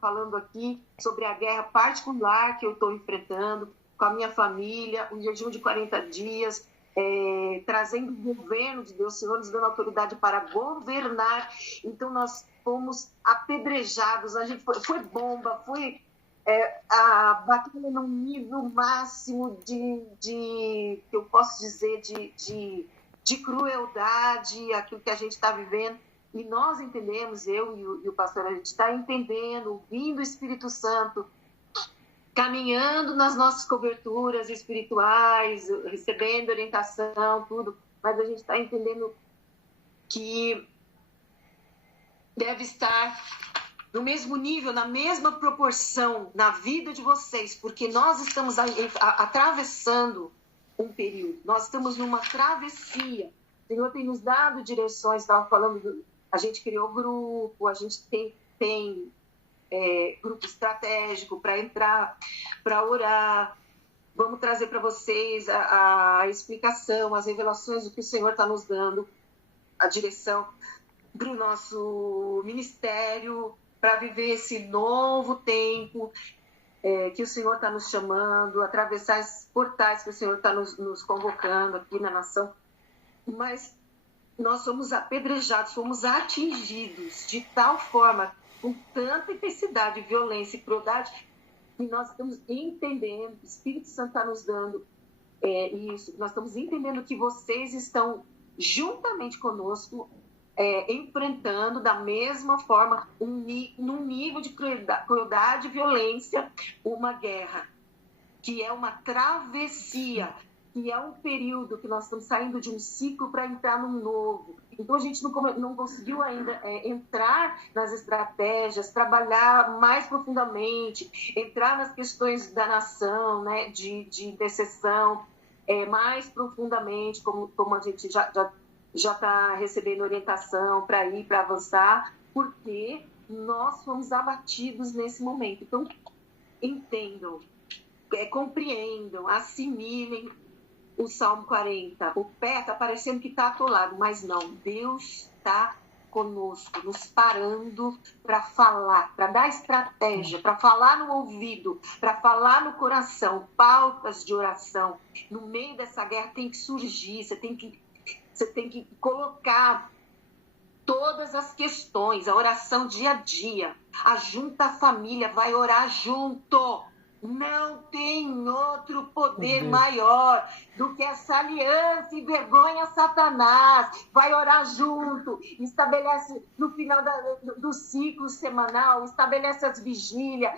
falando aqui sobre a guerra particular que eu estou enfrentando com a minha família, um jejum de 40 dias, trazendo o governo de Deus, o Senhor nos dando autoridade para governar. Então, nós fomos apedrejados, a gente foi bomba, foi a batalha num nível máximo que eu posso dizer, de crueldade, aquilo que a gente está vivendo. E nós entendemos, eu e o pastor, a gente está entendendo, ouvindo o Espírito Santo, caminhando nas nossas coberturas espirituais, recebendo orientação, tudo, mas a gente está entendendo que deve estar no mesmo nível, na mesma proporção na vida de vocês, porque nós estamos atravessando um período, nós estamos numa travessia. O Senhor tem nos dado direções, estava falando, a gente criou grupo, a gente tem grupo estratégico para entrar, para orar. Vamos trazer para vocês a explicação, as revelações do que o Senhor está nos dando, a direção para o nosso ministério, para viver esse novo tempo que o Senhor está nos chamando, atravessar esses portais que o Senhor está nos convocando aqui na nação. Mas nós somos apedrejados, fomos atingidos de tal forma, com tanta intensidade, violência e crueldade, que nós estamos entendendo, o Espírito Santo está nos dando isso, nós estamos entendendo que vocês estão juntamente conosco, enfrentando da mesma forma, num nível de crueldade e violência, uma guerra, que é uma travessia, que é um período que nós estamos saindo de um ciclo para entrar num novo. Então, a gente não conseguiu ainda entrar nas estratégias, trabalhar mais profundamente, entrar nas questões da nação, né, de intercessão, mais profundamente, como a gente já está recebendo orientação para ir, para avançar, porque nós fomos abatidos nesse momento. Então, entendam, compreendam, assimilem o Salmo 40. O pé está parecendo que está atolado, mas não. Deus está conosco, nos parando para falar, para dar estratégia, para falar no ouvido, para falar no coração, pautas de oração. No meio dessa guerra tem que surgir, você tem que colocar todas as questões, a oração dia a dia. Ajunta a família, vai orar junto. Não tem outro poder maior do que essa aliança e vergonha Satanás. Vai orar junto, estabelece no final do ciclo semanal, estabelece as vigílias,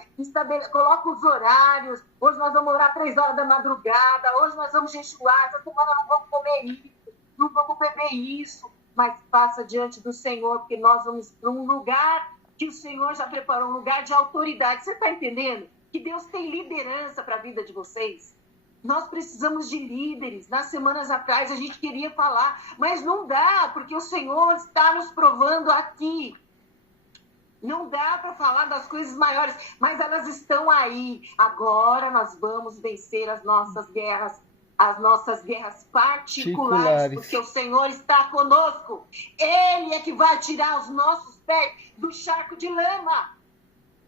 coloca os horários. Hoje nós vamos orar 3 horas da madrugada, hoje nós vamos jejuar, essa semana não vamos comer isso, não vamos beber isso, mas faça diante do Senhor, porque nós vamos para um lugar que o Senhor já preparou, um lugar de autoridade. Você está entendendo? Que Deus tem liderança para a vida de vocês. Nós precisamos de líderes. Nas semanas atrás a gente queria falar, mas não dá, porque o Senhor está nos provando aqui. Não dá para falar das coisas maiores, mas elas estão aí. Agora nós vamos vencer as nossas guerras particulares, porque o Senhor está conosco. Ele é que vai tirar os nossos pés do charco de lama.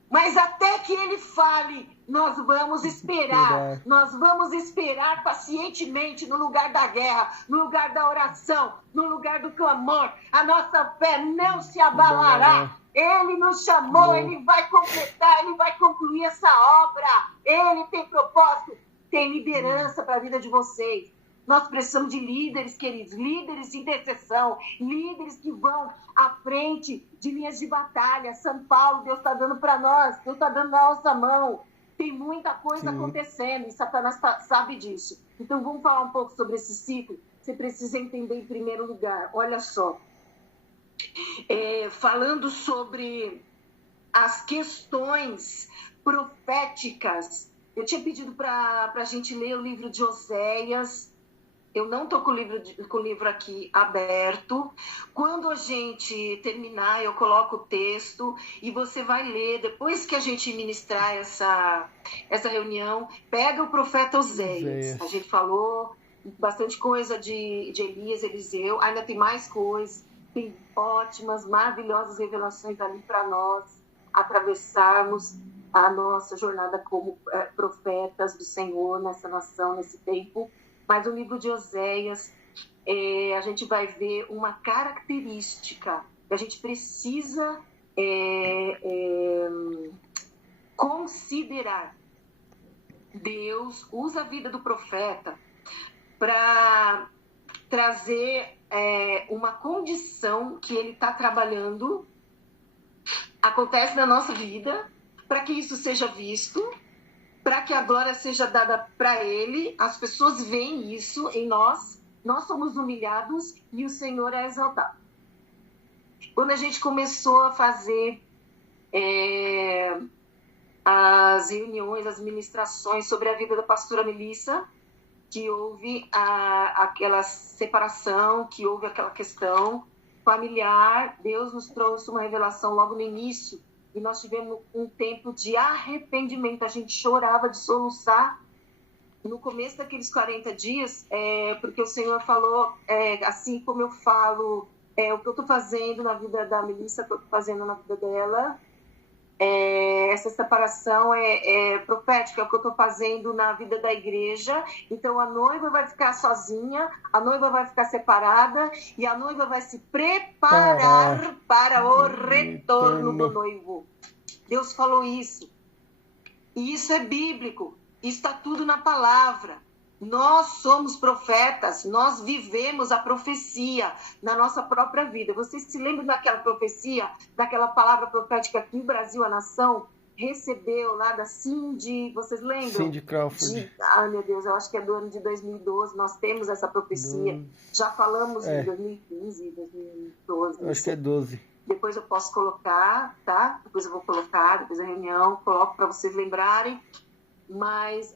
Mas até que ele fale, nós vamos esperar. Nós vamos esperar pacientemente no lugar da guerra, no lugar da oração, no lugar do clamor. A nossa fé não se abalará. Ele nos chamou, ele vai completar, ele vai concluir essa obra. Ele tem propósito, tem liderança para a vida de vocês. Nós precisamos de líderes, queridos, líderes de intercessão, líderes que vão à frente de linhas de batalha. São Paulo, Deus está dando para nós, Deus está dando na nossa mão. Tem muita coisa acontecendo e Satanás sabe disso. Então vamos falar um pouco sobre esse ciclo. Você precisa entender em primeiro lugar. Olha só, falando sobre as questões proféticas, eu tinha pedido para a gente ler o livro de Oséias. Eu não estou com o livro aqui aberto. Quando a gente terminar, eu coloco o texto e você vai ler. Depois que a gente ministrar essa reunião, pega o profeta Oséias. A gente falou bastante coisa de Elias, Eliseu. Ainda tem mais coisas. Tem ótimas, maravilhosas revelações ali para nós. atravessarmos a nossa jornada como profetas do Senhor nessa nação, nesse tempo. Mas no livro de Oséias, a gente vai ver uma característica que a gente precisa considerar. Deus usa a vida do profeta para trazer uma condição que ele está trabalhando, acontece na nossa vida, para que isso seja visto, para que a glória seja dada para ele, as pessoas veem isso em nós somos humilhados e o Senhor é exaltado. Quando a gente começou a fazer as reuniões, as ministrações sobre a vida da pastora Melissa, que houve aquela separação, que houve aquela questão familiar, Deus nos trouxe uma revelação logo no início, e nós tivemos um tempo de arrependimento, a gente chorava de soluçar no começo daqueles 40 dias, porque o Senhor falou, assim como eu falo, o que eu estou fazendo na vida da Melissa, o que eu estou fazendo na vida dela, essa separação é profética, é o que eu estou fazendo na vida da igreja. Então a noiva vai ficar sozinha, a noiva vai ficar separada e a noiva vai se preparar para o retorno do noivo. Deus falou isso. E isso é bíblico, isso está tudo na palavra. Nós somos profetas, nós vivemos a profecia na nossa própria vida. Vocês se lembram daquela profecia, daquela palavra profética que o Brasil, a nação, recebeu lá da Cindy, vocês lembram? Cindy Crawford. Ai, meu Deus, eu acho que é do ano de 2012, nós temos essa profecia. Já falamos em 2015, 2012. Eu acho que é 12. Depois eu posso colocar, tá? Depois eu vou colocar, depois da reunião, coloco para vocês lembrarem. Mas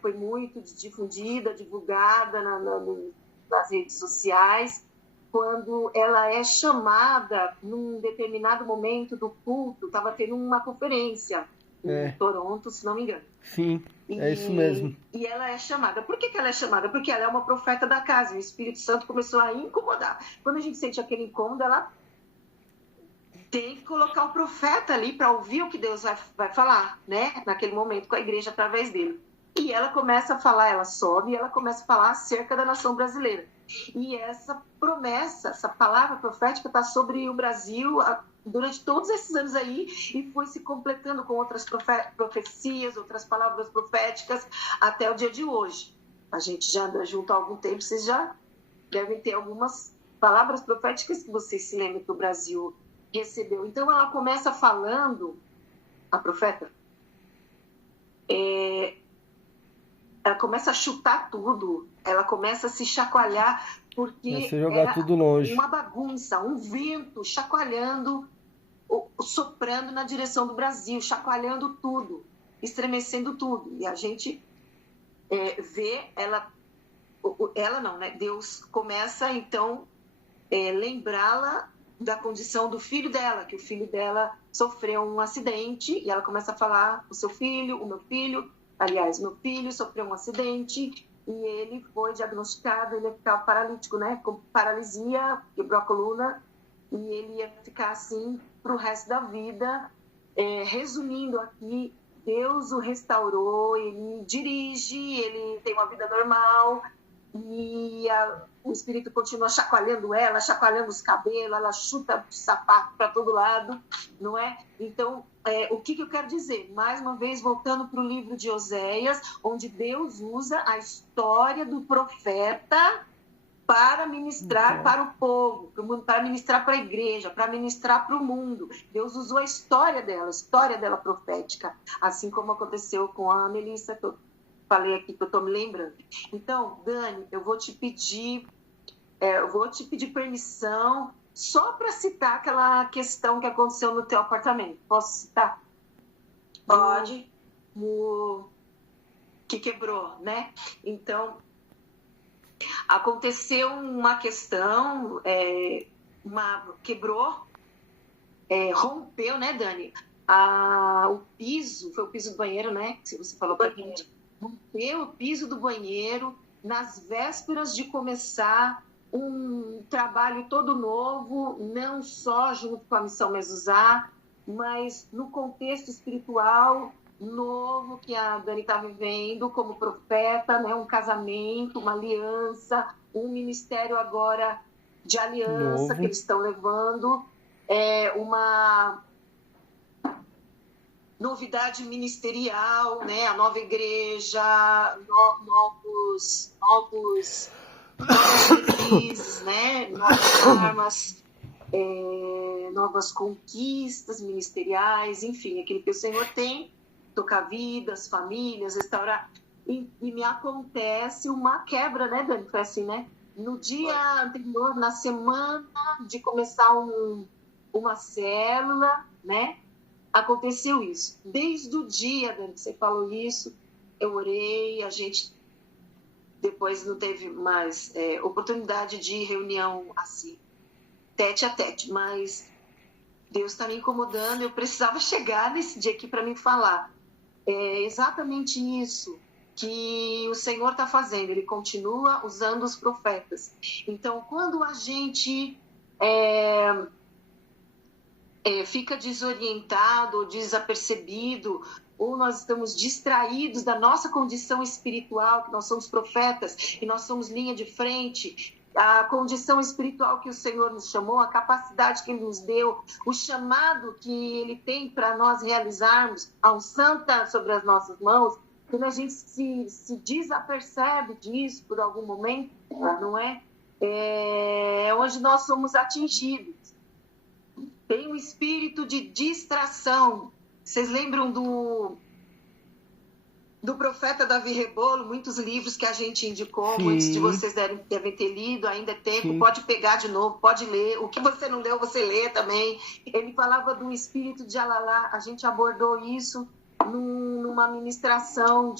foi muito difundida, divulgada nas redes sociais, quando ela é chamada num determinado momento do culto, estava tendo uma conferência em Toronto, se não me engano. Sim, é isso mesmo. E ela é chamada. Por que ela é chamada? Porque ela é uma profeta da casa, e o Espírito Santo começou a incomodar. Quando a gente sente aquele incômodo, ela tem que colocar o profeta ali para ouvir o que Deus vai falar, né? Naquele momento, com a igreja através dele. E ela começa a falar, ela sobe e ela começa a falar acerca da nação brasileira. E essa promessa, essa palavra profética está sobre o Brasil durante todos esses anos aí e foi se completando com outras profecias, outras palavras proféticas até o dia de hoje. A gente já anda junto há algum tempo, vocês já devem ter algumas palavras proféticas que vocês se lembram que o Brasil recebeu. Então ela começa falando, a profeta, ela começa a chutar tudo, ela começa a se chacoalhar, porque jogar tudo longe. Uma bagunça, um vento chacoalhando, soprando na direção do Brasil, chacoalhando tudo, estremecendo tudo. E a gente vê ela não, né? Deus começa então lembrá-la da condição do filho dela, que o filho dela sofreu um acidente, e ela começa a falar, o meu filho sofreu um acidente, e ele foi diagnosticado, ele ia ficar paralítico, né, com paralisia, quebrou a coluna, e ele ia ficar assim para o resto da vida. Resumindo aqui, Deus o restaurou, ele dirige, ele tem uma vida normal, e o Espírito continua chacoalhando ela, chacoalhando os cabelos, ela chuta o sapato para todo lado, não é? Então, o que eu quero dizer? Mais uma vez, voltando para o livro de Oséias, onde Deus usa a história do profeta para ministrar para o povo, para ministrar para a igreja, para ministrar para o mundo. Deus usou a história dela profética, assim como aconteceu com a Melissa, que eu falei aqui, que eu estou me lembrando. Então, Dani, eu vou te pedir permissão só para citar aquela questão que aconteceu no teu apartamento. Posso citar? Pode. Que quebrou, né? Então, aconteceu uma questão, quebrou, rompeu, né, Dani? O piso, foi o piso do banheiro, né? Se você falou para mim. Rompeu o piso do banheiro nas vésperas de começar um trabalho todo novo, não só junto com a Missão Mezuzá, mas no contexto espiritual novo que a Dani está vivendo como profeta, né? Um casamento, uma aliança, um ministério agora de aliança que eles estão levando, uma novidade ministerial, né? A nova igreja, novas diretrizes, né? Novas armas, novas conquistas ministeriais, enfim, aquilo que o Senhor tem, tocar vidas, famílias, restaurar. E me acontece uma quebra, né, Dani? Foi assim, né? No dia anterior, na semana de começar uma célula, né? Aconteceu isso. Desde o dia, Dani, que você falou isso, eu orei, a gente depois não teve mais oportunidade de reunião assim, tete a tete, mas Deus está me incomodando, eu precisava chegar nesse dia aqui para me falar. É exatamente isso que o Senhor está fazendo, Ele continua usando os profetas. Então, quando a gente fica desorientado ou desapercebido, ou nós estamos distraídos da nossa condição espiritual, que nós somos profetas e nós somos linha de frente, a condição espiritual que o Senhor nos chamou, a capacidade que Ele nos deu, o chamado que Ele tem para nós realizarmos, a unção está sobre as nossas mãos, quando a gente se desapercebe disso por algum momento, não é? Onde nós somos atingidos. Tem um espírito de distração. Vocês lembram do profeta Davi Rebolo? Muitos livros que a gente indicou, Sim. Muitos de vocês devem ter lido, ainda é tempo, Sim. Pode pegar de novo, pode ler. O que você não leu, você lê também. Ele falava do espírito de Alalá, a gente abordou isso numa ministração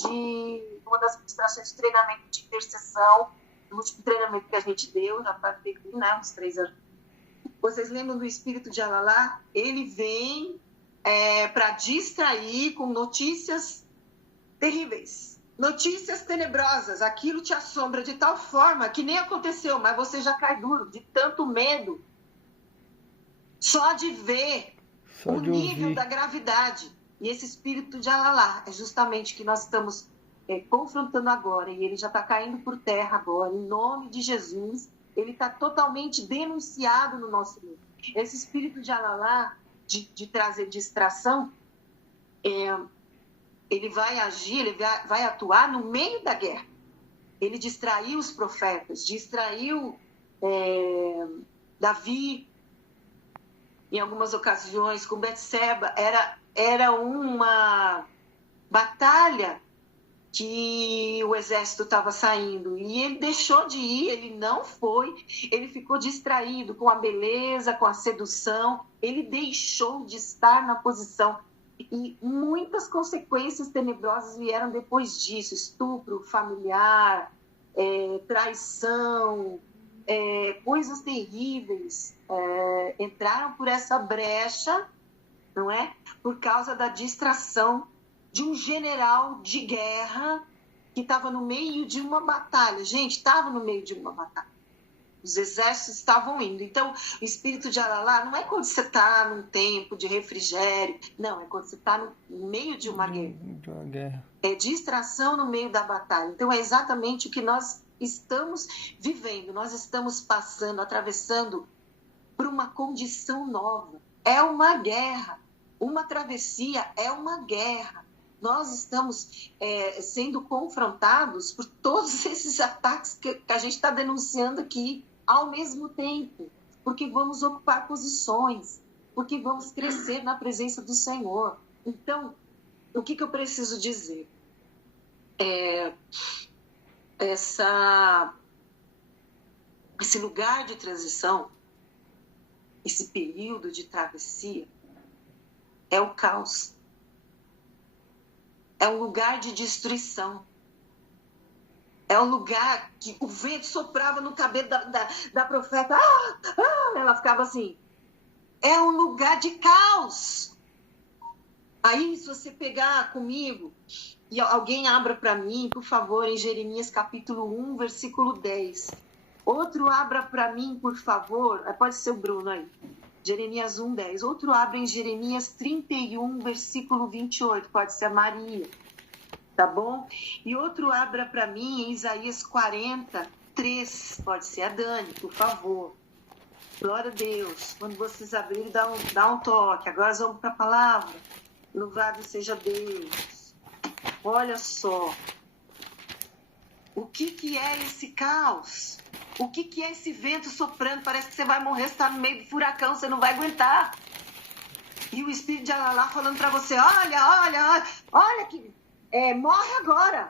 uma das ministrações de treinamento de intercessão, no último treinamento que a gente deu, já faz uns 3 anos. Vocês lembram do espírito de Alalá? Ele vem para distrair com notícias terríveis, notícias tenebrosas. Aquilo te assombra de tal forma que nem aconteceu, mas você já cai duro de tanto medo. Só de ver o nível da gravidade. E esse espírito de Alalá é justamente o que nós estamos confrontando agora. E ele já está caindo por terra agora, em nome de Jesus. Ele está totalmente denunciado no nosso meio. Esse espírito de Alalá, de trazer distração, ele vai agir, ele vai atuar no meio da guerra. Ele distraiu os profetas, distraiu Davi, em algumas ocasiões, com Betseba. Era uma batalha que o exército estava saindo, e ele deixou de ir, ele não foi, ele ficou distraído com a beleza, com a sedução, ele deixou de estar na posição, e muitas consequências tenebrosas vieram depois disso, estupro familiar, traição, coisas terríveis entraram por essa brecha, não é? Por causa da distração de um general de guerra que estava no meio de uma batalha. Gente, estava no meio de uma batalha. Os exércitos estavam indo. Então, o espírito de Alalá não é quando você está num tempo de refrigério. Não, é quando você está no meio de uma guerra. É distração no meio da batalha. Então, é exatamente o que nós estamos vivendo. Nós estamos passando, atravessando por uma condição nova. É uma guerra. Uma travessia é uma guerra. Nós estamos sendo confrontados por todos esses ataques que a gente está denunciando aqui ao mesmo tempo, porque vamos ocupar posições, porque vamos crescer na presença do Senhor. Então, o que eu preciso dizer? Esse lugar de transição, esse período de travessia, é o caos. É um lugar de destruição. É um lugar que o vento soprava no cabelo da profeta. Ela ficava assim. É um lugar de caos. Aí, se você pegar comigo, e alguém abra para mim, por favor, em Jeremias capítulo 1, versículo 10. Outro abra para mim, por favor. Pode ser o Bruno aí. Jeremias 1:10. Outro abre em Jeremias 31, versículo 28. Pode ser a Maria. Tá bom? E outro abra para mim em Isaías 40:3. Pode ser a Dani, por favor. Glória a Deus. Quando vocês abrirem, dá um toque. Agora vamos para a palavra. Louvado seja Deus. Olha só. O que é esse caos? O que é esse vento soprando? Parece que você vai morrer, você está no meio do furacão, você não vai aguentar. E o Espírito de Alalá falando para você, olha que... morre agora.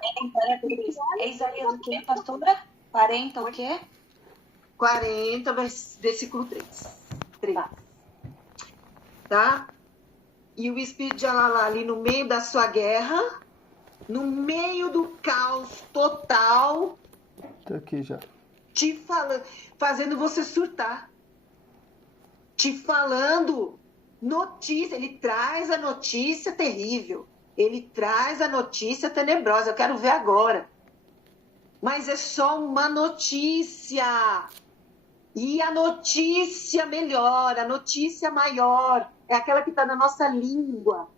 É Isaías o quê, pastora? 40 o quê? 40, versículo 3. Tá? E o Espírito de Alalá ali no meio da sua guerra, no meio do caos total, Tô aqui já. te falando, fazendo você surtar. Te falando notícia, ele traz a notícia terrível. Ele traz a notícia tenebrosa. Eu quero ver agora. Mas é só uma notícia. E a notícia melhor, a notícia maior, é aquela que está na nossa língua,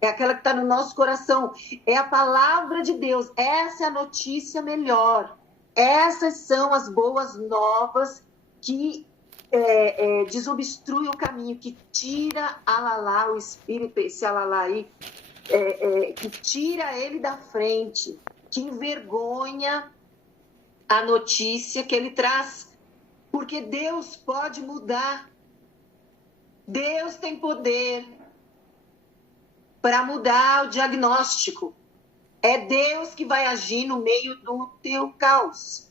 é aquela que está no nosso coração. É a palavra de Deus. Essa é a notícia melhor. Essas são as boas novas que desobstruem o caminho, que tira Alalá, o espírito, esse Alalá aí, que tira ele da frente, que envergonha a notícia que ele traz. Porque Deus pode mudar. Deus tem poder para mudar o diagnóstico. É Deus que vai agir no meio do teu caos.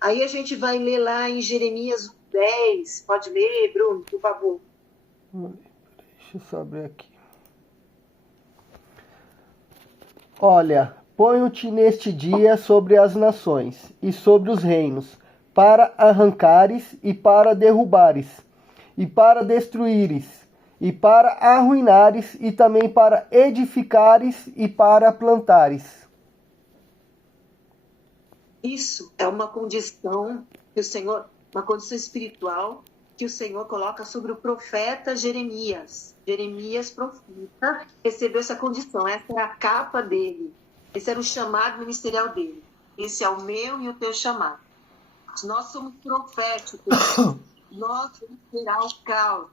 Aí a gente vai ler lá em Jeremias 10. Pode ler, Bruno, por favor. Deixa eu só abrir aqui. Olha, ponho-te neste dia sobre as nações e sobre os reinos, para arrancares e para derrubares, e para destruíres, e para arruinares, e também para edificares e para plantares. Isso é uma condição que o Senhor, uma condição espiritual que o Senhor coloca sobre o profeta Jeremias. Jeremias, profeta, recebeu essa condição. Essa era a capa dele. Esse era o chamado ministerial dele. Esse é o meu e o teu chamado. Nós somos proféticos. Nós vamos tirar o caos.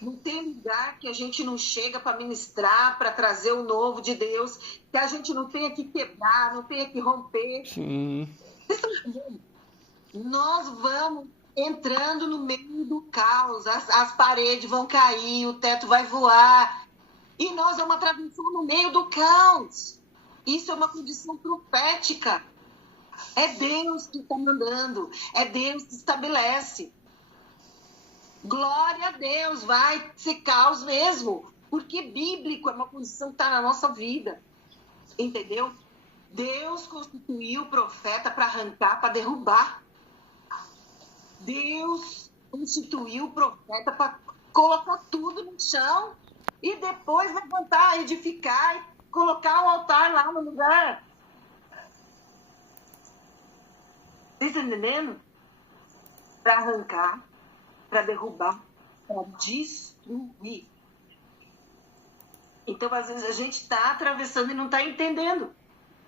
Não tem lugar que a gente não chega para ministrar, para trazer o novo de Deus, que a gente não tenha que quebrar, não tenha que romper. Sim. Nós vamos entrando no meio do caos, as paredes vão cair, o teto vai voar, e nós vamos atravessar no meio do caos. Isso é uma condição profética. É Deus que está mandando, é Deus que estabelece. Glória a Deus, vai ser caos mesmo, porque bíblico é uma condição que está na nossa vida, entendeu? Deus constituiu o profeta para arrancar, para derrubar. Deus constituiu o profeta para colocar tudo no chão e depois levantar, edificar e colocar o altar lá no lugar. Vocês estão entendendo? Para arrancar, para derrubar, para destruir. Então, às vezes, a gente está atravessando e não está entendendo.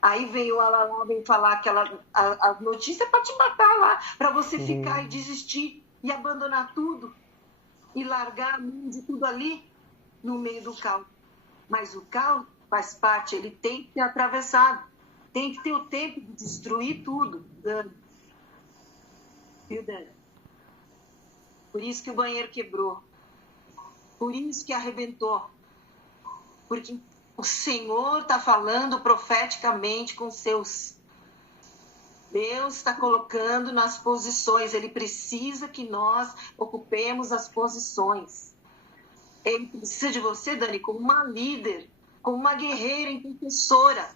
Aí veio o Alalá, vem falar que a notícia é para te matar lá, para você ficar e desistir e abandonar tudo e largar a mão de tudo ali no meio do caos. Mas o caos faz parte, ele tem que ser atravessado. Tem que ter o tempo de destruir tudo. Viu, Dani? Por isso que o banheiro quebrou. Por isso que arrebentou. Porque o Senhor está falando profeticamente com seus. Deus está colocando nas posições. Ele precisa que nós ocupemos as posições. Ele precisa de você, Dani, como uma líder, como uma guerreira intercessora.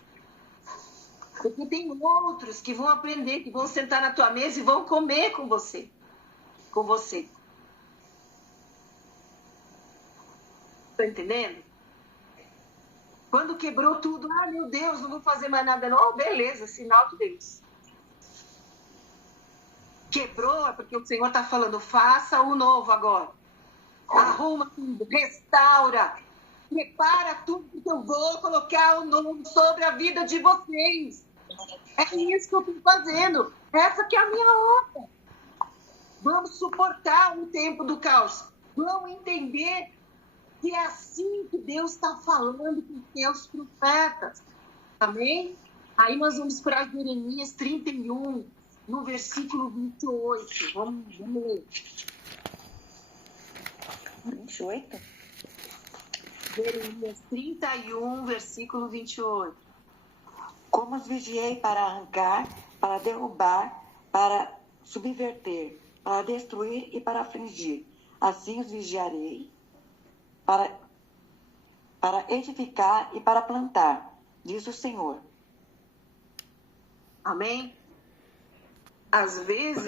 Porque tem outros que vão aprender, que vão sentar na tua mesa e vão comer com você. Com você. Está entendendo? Quando quebrou tudo, meu Deus, não vou fazer mais nada não. Oh, beleza, sinal de Deus. Quebrou é porque o Senhor está falando, faça o novo agora. Arruma tudo, restaura, prepara tudo, que eu vou colocar o nome sobre a vida de vocês. É isso que eu estou fazendo. Essa que é a minha obra. Vamos suportar o tempo do caos. Vamos entender que é assim que Deus está falando com os seus profetas. Amém? Aí nós vamos para Jeremias 31, no versículo 28. Vamos ler. 28? Jeremias 31, versículo 28. Como os vigiei para arrancar, para derrubar, para subverter, para destruir e para afligir. Assim os vigiarei para edificar e para plantar, diz o Senhor. Amém? Às vezes,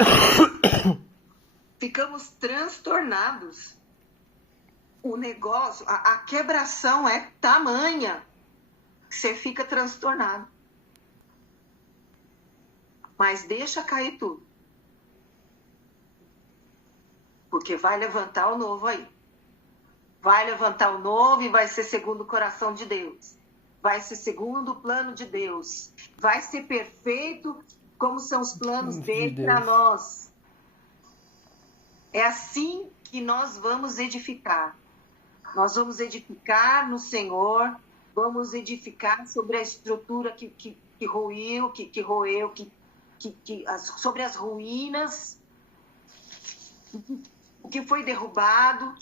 ficamos transtornados. O negócio, a quebração é tamanha que você fica transtornado. Mas deixa cair tudo. Porque vai levantar o novo aí. Vai levantar o novo e vai ser segundo o coração de Deus. Vai ser segundo o plano de Deus. Vai ser perfeito como são os planos dele para nós. É assim que nós vamos edificar. Nós vamos edificar no Senhor, vamos edificar sobre a estrutura que roeu, sobre as ruínas, o que foi derrubado,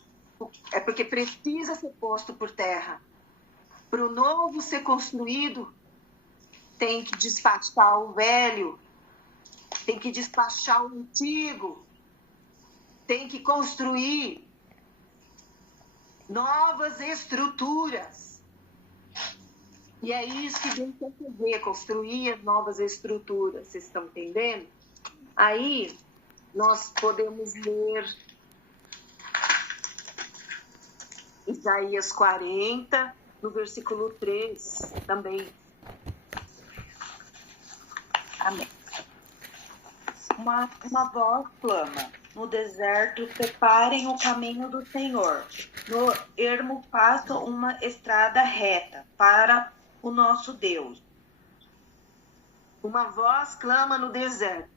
é porque precisa ser posto por terra. Para o novo ser construído, tem que despachar o velho, tem que despachar o antigo, tem que construir novas estruturas. E é isso que Deus quer fazer, construir as novas estruturas. Vocês estão entendendo? Aí, nós podemos ler Isaías 40, no versículo 3 também. Amém. Uma voz clama: no deserto preparem o caminho do Senhor, no ermo façam uma estrada reta para o nosso Deus. Uma voz clama no deserto.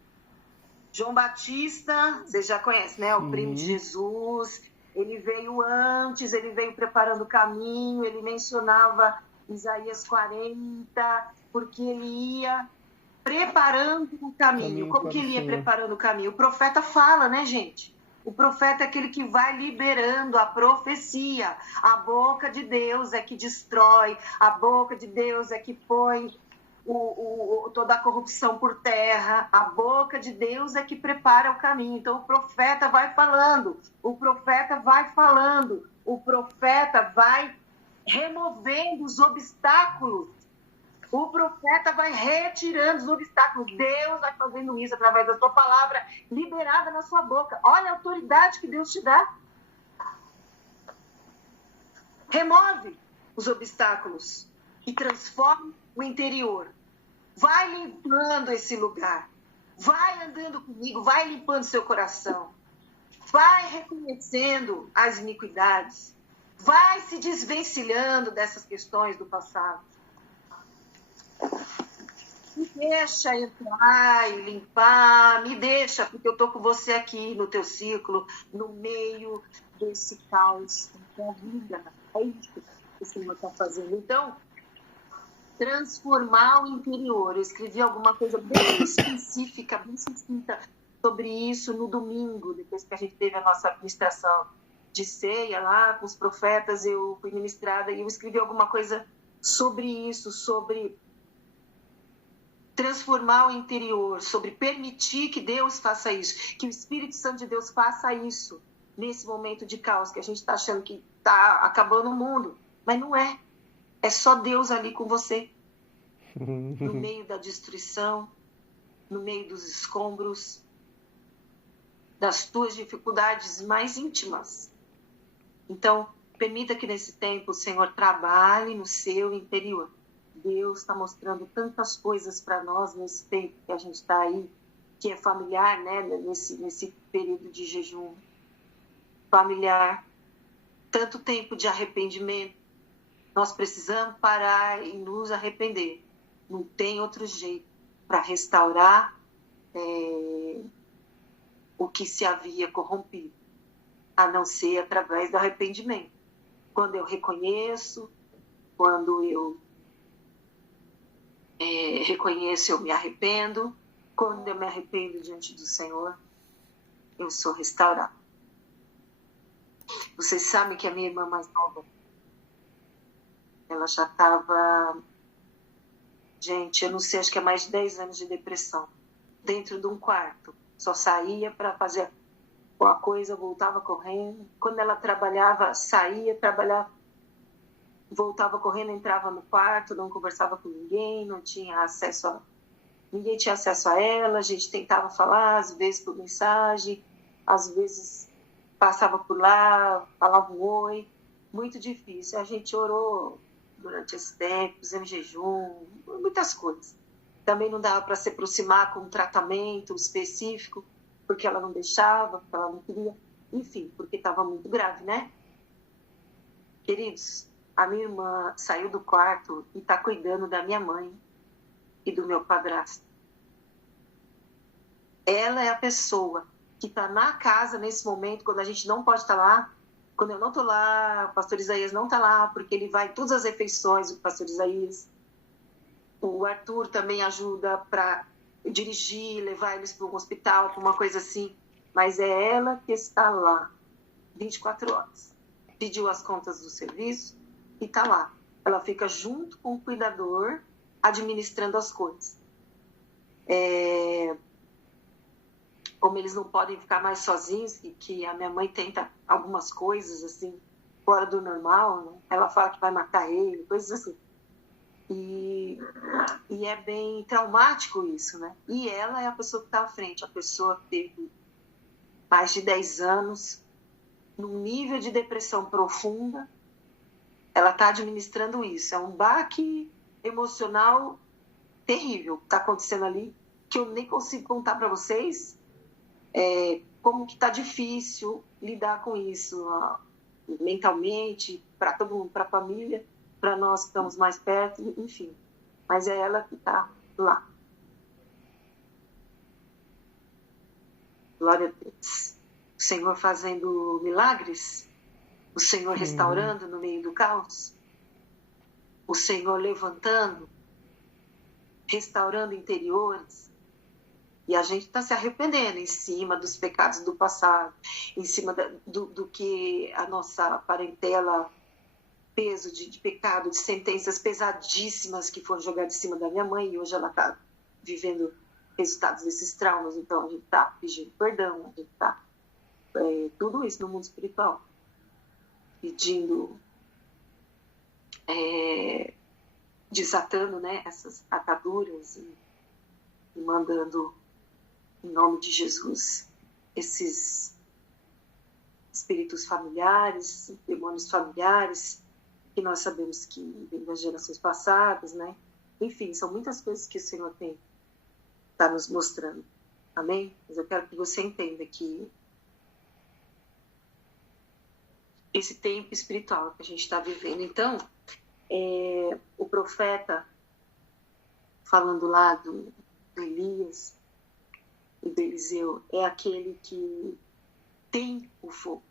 João Batista, vocês já conhecem, né? O primo de Jesus. Ele veio antes, ele veio preparando o caminho, ele mencionava Isaías 40, porque ele ia preparando o caminho. Como que ele ia preparando o caminho? O profeta fala, né, gente? O profeta é aquele que vai liberando a profecia. A boca de Deus é que destrói, a boca de Deus é que põe toda a corrupção por terra. A boca de Deus é que prepara o caminho. Então o profeta vai falando, o profeta vai falando, o profeta vai removendo os obstáculos. O profeta vai retirando os obstáculos. Deus vai fazendo isso através da sua palavra liberada na sua boca. Olha a autoridade que Deus te dá. Remove os obstáculos e transforma o interior. Vai limpando esse lugar. Vai andando comigo, vai limpando seu coração. Vai reconhecendo as iniquidades. Vai se desvencilhando dessas questões do passado. Me deixa entrar e limpar, me deixa, porque eu estou com você aqui no teu ciclo, no meio desse caos da vida. É isso que o Senhor está fazendo. Então, transformar o interior. Eu escrevi alguma coisa bem específica, bem sucinta sobre isso no domingo, depois que a gente teve a nossa administração de ceia lá com os profetas, eu fui ministrada e eu escrevi alguma coisa sobre isso, sobre transformar o interior, sobre permitir que Deus faça isso, que o Espírito Santo de Deus faça isso nesse momento de caos, que a gente está achando que está acabando o mundo, mas não é. É só Deus ali com você, no meio da destruição, no meio dos escombros, das tuas dificuldades mais íntimas. Então, permita que nesse tempo o Senhor trabalhe no seu interior. Deus está mostrando tantas coisas para nós nesse tempo que a gente está aí, que é familiar, né? Nesse período de jejum familiar. tanto tempo de arrependimento. Nós precisamos parar e nos arrepender. Não tem outro jeito para restaurar o que se havia corrompido, a não ser através do arrependimento. Quando eu reconheço, quando eu reconheço, eu me arrependo. Quando eu me arrependo diante do Senhor, eu sou restaurado. Vocês sabem que a minha irmã mais nova, ela já estava, gente, eu não sei, acho que é mais de 10 anos de depressão, dentro de um quarto. Só saía para fazer uma coisa, voltava correndo. Quando ela trabalhava, saía, trabalhava, voltava correndo, entrava no quarto, não conversava com ninguém, não tinha acesso a... Ninguém tinha acesso a ela, a gente tentava falar, às vezes por mensagem, às vezes passava por lá, falava um oi, muito difícil. A gente orou durante esse tempo, fizemos jejum, muitas coisas. Também não dava para se aproximar com um tratamento específico, porque ela não deixava, porque ela não queria, enfim, porque estava muito grave, né? Queridos, a minha irmã saiu do quarto e está cuidando da minha mãe e do meu padrasto. Ela é a pessoa que está na casa nesse momento, quando a gente não pode estar lá, quando eu não estou lá, o pastor Isaías não está lá, porque ele vai em todas as refeições, o pastor Isaías. O Arthur também ajuda para dirigir, levar eles para um hospital, para uma coisa assim. Mas é ela que está lá, 24 horas. Pediu as contas do serviço e está lá. Ela fica junto com o cuidador, administrando as coisas. Como eles não podem ficar mais sozinhos, e que a minha mãe tenta algumas coisas assim, fora do normal, né? Ela fala que vai matar ele, coisas assim. E é bem traumático isso, né? E ela é a pessoa que está à frente, a pessoa que teve mais de 10 anos, num nível de depressão profunda, ela está administrando isso. É um baque emocional terrível que está acontecendo ali, que eu nem consigo contar para vocês como que está difícil lidar com isso mentalmente, para todo mundo, para a família, para nós que estamos mais perto, enfim. Mas é ela que está lá. Glória a Deus. O Senhor fazendo milagres, o Senhor restaurando no meio do caos, o Senhor levantando, restaurando interiores. E a gente está se arrependendo em cima dos pecados do passado, em cima do que a nossa parentela, peso de pecado, de sentenças pesadíssimas que foram jogadas em cima da minha mãe, e hoje ela está vivendo resultados desses traumas. Então a gente está pedindo perdão, a gente está tudo isso no mundo espiritual, pedindo, desatando, né, essas ataduras e mandando, em nome de Jesus, esses espíritos familiares, demônios familiares, que nós sabemos que vem das gerações passadas, né? Enfim, são muitas coisas que o Senhor está nos mostrando. Amém? Mas eu quero que você entenda que esse tempo espiritual que a gente está vivendo. Então, o profeta, falando lá do Elias e do Eliseu, é aquele que tem o fogo.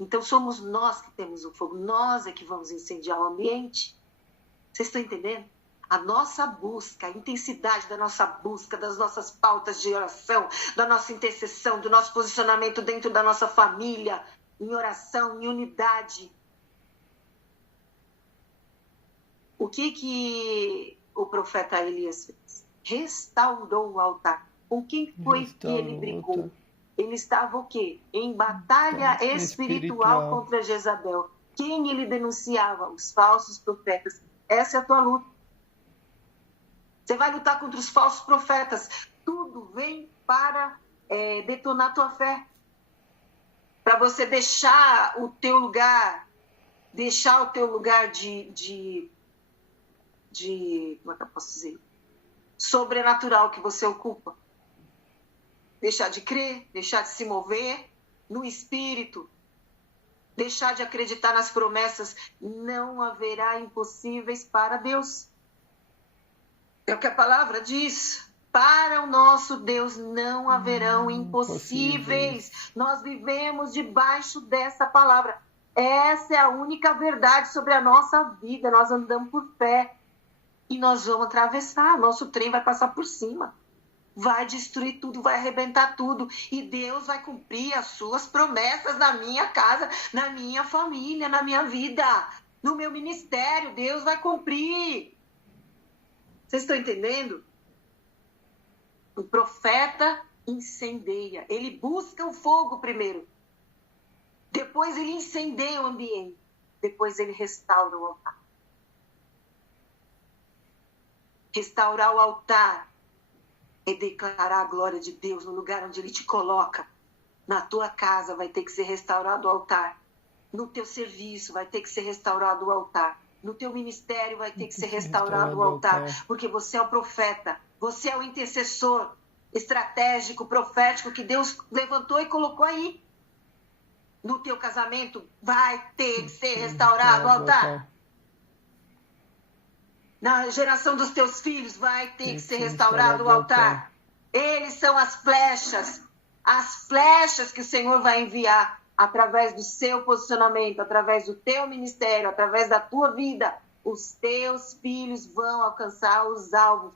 Então somos nós que temos o fogo, nós é que vamos incendiar o ambiente. Vocês estão entendendo? A nossa busca, a intensidade da nossa busca, das nossas pautas de oração, da nossa intercessão, do nosso posicionamento dentro da nossa família, em oração, em unidade. O que o profeta Elias fez? Restaurou o altar. Com quem foi que ele brigou? Ele estava o quê? Em batalha espiritual contra Jezabel. Quem ele denunciava? Os falsos profetas. Essa é a tua luta. Você vai lutar contra os falsos profetas. Tudo vem para detonar a tua fé. Para você deixar o teu lugar de como é que eu posso dizer? Sobrenatural que você ocupa. Deixar de crer, deixar de se mover no espírito. deixar de acreditar nas promessas. Não haverá impossíveis para Deus. É o que a palavra diz. Para o nosso Deus não haverão impossíveis. Nós vivemos debaixo dessa palavra. Essa é a única verdade sobre a nossa vida. Nós andamos por fé e nós vamos atravessar. Nosso trem vai passar por cima. Vai destruir tudo, vai arrebentar tudo. E Deus vai cumprir as suas promessas na minha casa, na minha família, na minha vida, no meu ministério. Deus vai cumprir. Vocês estão entendendo? O profeta incendeia. Ele busca o fogo primeiro. Depois ele incendeia o ambiente. Depois ele restaura o altar. Restaurar o altar é declarar a glória de Deus no lugar onde ele te coloca. Na tua casa vai ter que ser restaurado o altar. No teu serviço vai ter que ser restaurado o altar. No teu ministério vai ter que ser restaurado o altar. Porque você é o profeta. Você é o intercessor estratégico, profético que Deus levantou e colocou aí. No teu casamento vai ter que ser restaurado o altar. Na geração dos teus filhos vai ter que ser restaurado o altar. Eles são as flechas que o Senhor vai enviar através do seu posicionamento, através do teu ministério, através da tua vida. Os teus filhos vão alcançar os alvos.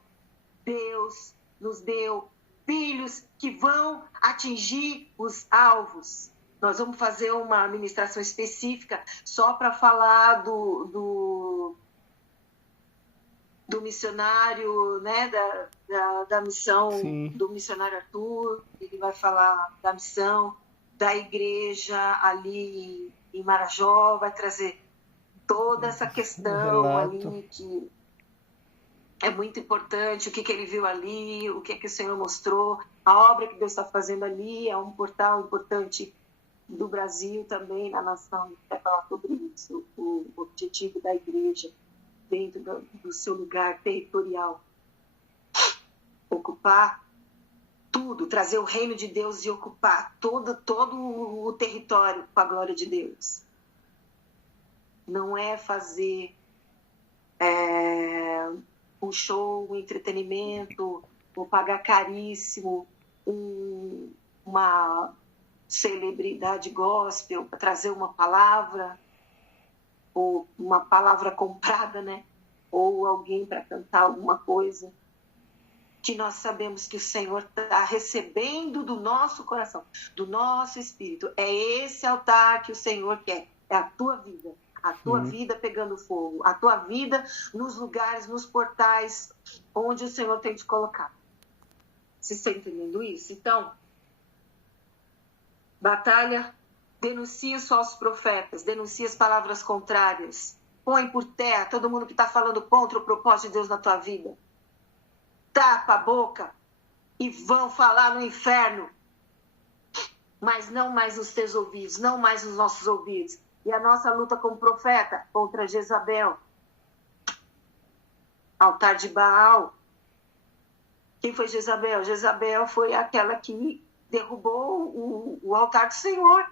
Deus nos deu filhos que vão atingir os alvos. Nós vamos fazer uma ministração específica só para falar do missionário, né, da missão. Sim. Do missionário Arthur. Ele vai falar da missão da igreja ali em Marajó, vai trazer toda essa questão ali que é muito importante, o que ele viu ali, o que o Senhor mostrou, a obra que Deus está fazendo ali, é um portal importante do Brasil também, na nação, vai falar sobre isso, o objetivo da igreja dentro do seu lugar territorial. Ocupar tudo, trazer o reino de Deus e ocupar todo o território com a glória de Deus. Não é fazer um show, um entretenimento, ou pagar caríssimo uma celebridade gospel para trazer uma palavra, ou uma palavra comprada, né? Ou alguém para cantar alguma coisa que nós sabemos que o Senhor está recebendo do nosso coração, do nosso espírito. É esse altar que o Senhor quer, é a tua vida. A tua vida pegando fogo, a tua vida nos lugares, nos portais onde o Senhor tem te colocado. Você está entendendo isso? Então, batalha, denuncia os falsos profetas, denuncia as palavras contrárias, põe por terra todo mundo que está falando contra o propósito de Deus na tua vida. Tapa a boca e vão falar no inferno, mas não mais nos teus ouvidos, não mais nos nossos ouvidos. E a nossa luta como profeta contra Jezabel. Altar de Baal. Quem foi Jezabel? Jezabel foi aquela que derrubou o altar do Senhor.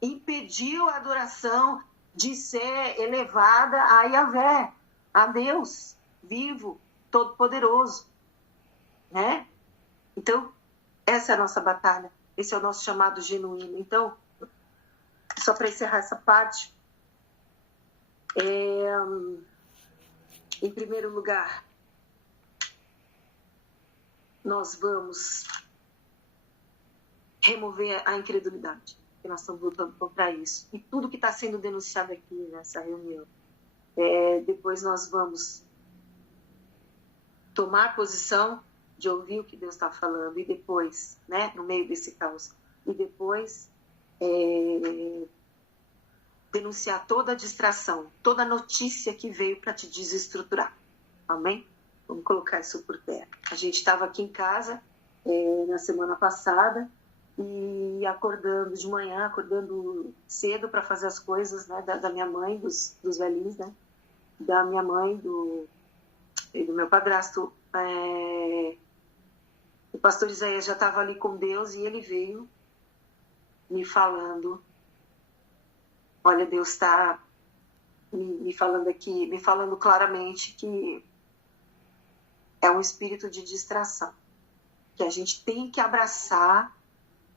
Impediu a adoração de ser elevada a Yahvé, a Deus vivo, todo-poderoso. Né? Então, essa é a nossa batalha. Esse é o nosso chamado genuíno. Então, só para encerrar essa parte, em primeiro lugar, nós vamos remover a incredulidade, que nós estamos lutando contra isso. E tudo que está sendo denunciado aqui nessa reunião. Depois nós vamos tomar posição de ouvir o que Deus está falando, e depois, né, no meio desse caos, e depois denunciar toda a distração, toda a notícia que veio para te desestruturar. Amém? Vamos colocar isso por terra. A gente estava aqui em casa na semana passada e acordando de manhã, acordando cedo para fazer as coisas, né, da minha mãe, dos velhinhos, né, da minha mãe e do meu padrasto. O pastor Isaías já estava ali com Deus e ele veio me falando Olha, Deus está me falando aqui, me falando claramente que é um espírito de distração, que a gente tem que abraçar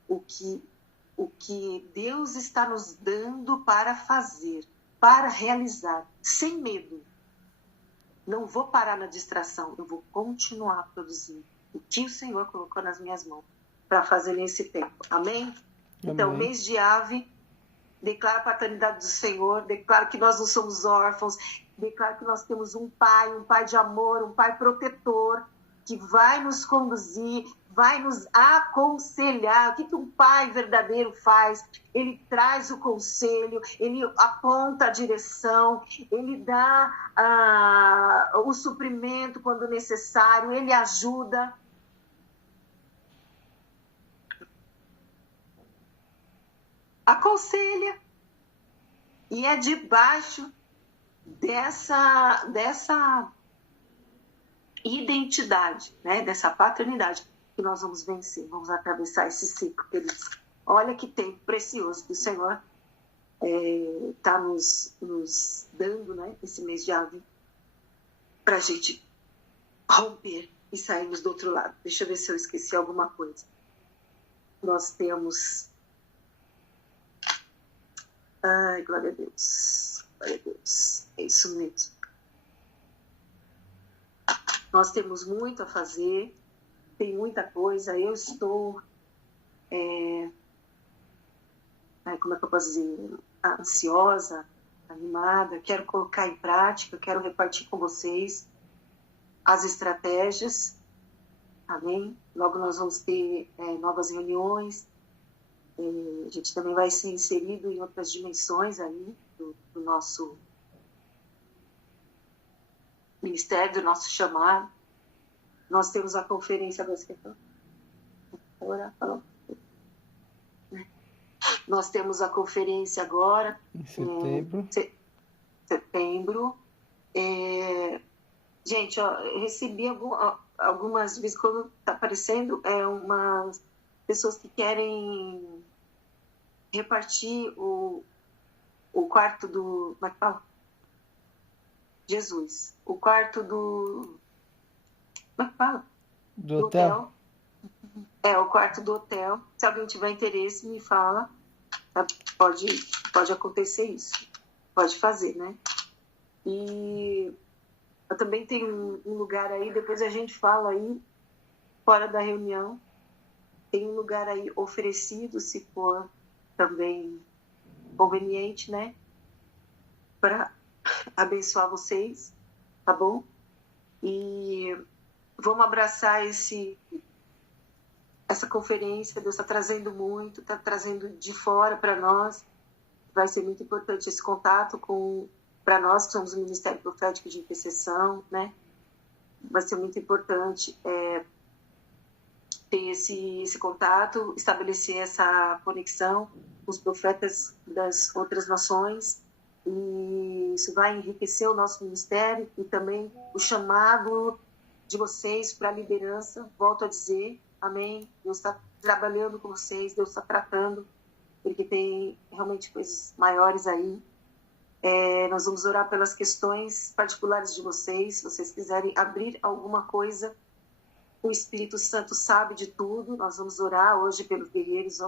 o que Deus está nos dando para fazer, para realizar, sem medo. Não vou parar na distração, eu vou continuar produzindo o que o Senhor colocou nas minhas mãos para fazer nesse tempo. Amém? Então, Amém. mês de Ave, declaro a paternidade do Senhor, declaro que nós não somos órfãos, declaro que nós temos um pai de amor, um pai protetor, que vai nos conduzir, vai nos aconselhar. O que um pai verdadeiro faz? Ele traz o conselho, ele aponta a direção, ele dá o suprimento quando necessário, ele ajuda. Aconselha. E é debaixo dessa identidade, né, dessa paternidade, que nós vamos vencer, vamos atravessar esse ciclo, queridos. Olha que tempo precioso que o Senhor está nos dando, né, esse mês de Ave, para a gente romper e sairmos do outro lado. Deixa eu ver se eu esqueci alguma coisa. Nós temos... Ai, glória a Deus. Glória a Deus. É isso mesmo. Nós temos muito a fazer, tem muita coisa. Eu estou, como é que eu posso dizer, ansiosa, animada. Quero colocar em prática, quero repartir com vocês as estratégias. Amém? Logo nós vamos ter novas reuniões. A gente também vai ser inserido em outras dimensões aí do nosso ministério, do nosso chamado. Nós temos a conferência Nós temos a conferência agora Em setembro. Setembro. Gente, ó, eu recebi algumas vezes, quando está aparecendo, umas pessoas que querem repartir o quarto do... Como é que fala? Jesus. O quarto do... Como é que fala? Do hotel? O quarto do hotel. Se alguém tiver interesse, me fala. Tá? Pode acontecer isso. Pode fazer, né? E eu também tenho um lugar aí, depois a gente fala aí, fora da reunião. Tem um lugar aí oferecido, se for também conveniente, né? Para abençoar vocês, tá bom? E vamos abraçar essa conferência. Deus está trazendo muito, está trazendo de fora para nós. Vai ser muito importante esse contato para nós que somos o Ministério Profético de Intercessão, né? Vai ser muito importante ter esse contato, estabelecer essa conexão com os profetas das outras nações, e isso vai enriquecer o nosso ministério e também o chamado de vocês para a liderança. Volto a dizer, amém? Deus está trabalhando com vocês, Deus está tratando, porque tem realmente coisas maiores aí. Nós vamos orar pelas questões particulares de vocês. Se vocês quiserem abrir alguma coisa, o Espírito Santo sabe de tudo. Nós vamos orar hoje pelos guerreiros,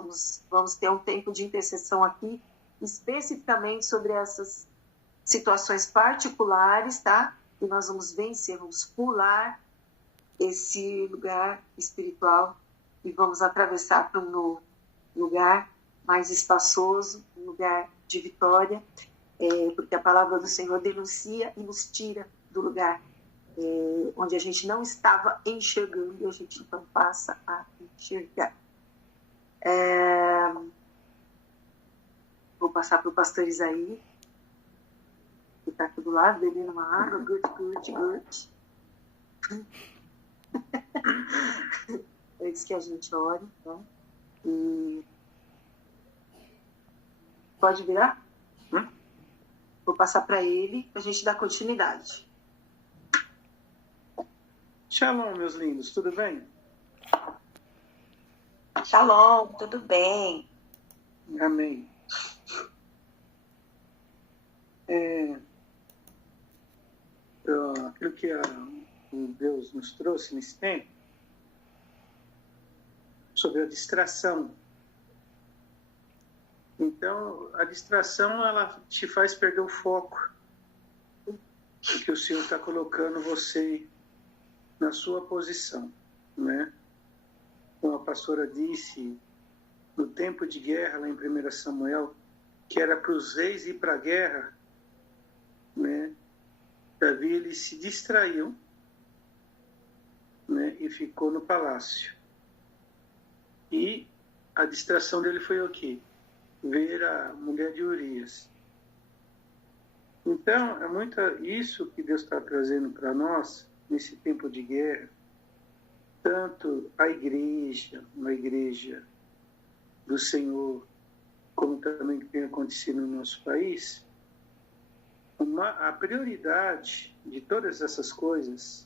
vamos ter um tempo de intercessão aqui, especificamente sobre essas situações particulares, tá? E nós vamos vencer, vamos pular esse lugar espiritual e vamos atravessar para um novo lugar mais espaçoso, um lugar de vitória, porque a palavra do Senhor denuncia e nos tira do lugar onde a gente não estava enxergando, e a gente então passa a enxergar. Vou passar para o pastor Isaí, que está aqui do lado, bebendo uma água. Good. Antes que a gente ore, né? E pode virar? Vou passar para ele, para a gente dar continuidade. Shalom, meus lindos, tudo bem? Shalom, tudo bem? Amém. Aquilo que Deus nos trouxe nesse tempo, sobre a distração. Então, a distração, ela te faz perder o foco que o Senhor está colocando você na sua posição, né? Como a pastora disse, no tempo de guerra, lá em 1 Samuel, que era para os reis ir para a guerra, né? Davi, ele se distraiu, né? E ficou no palácio. E a distração dele foi o quê? Ver a mulher de Urias. Então, é muito isso que Deus está trazendo para nós, nesse tempo de guerra, tanto a igreja, uma igreja do Senhor, como também que tem acontecido no nosso país. A prioridade de todas essas coisas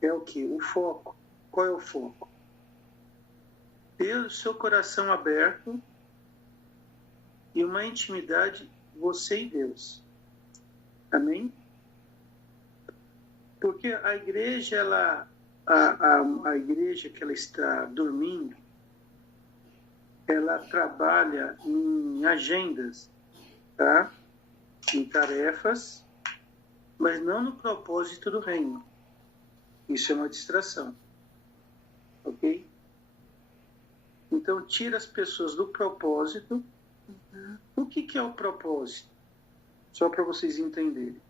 é o quê? O foco. Qual é o foco? Ter o seu coração aberto e uma intimidade, você e Deus. Amém? Porque a igreja, a igreja que ela está dormindo, ela trabalha em agendas, tá? Em tarefas, mas não no propósito do reino. Isso é uma distração. Ok? Então, tira as pessoas do propósito. O que é o propósito? Só para vocês entenderem.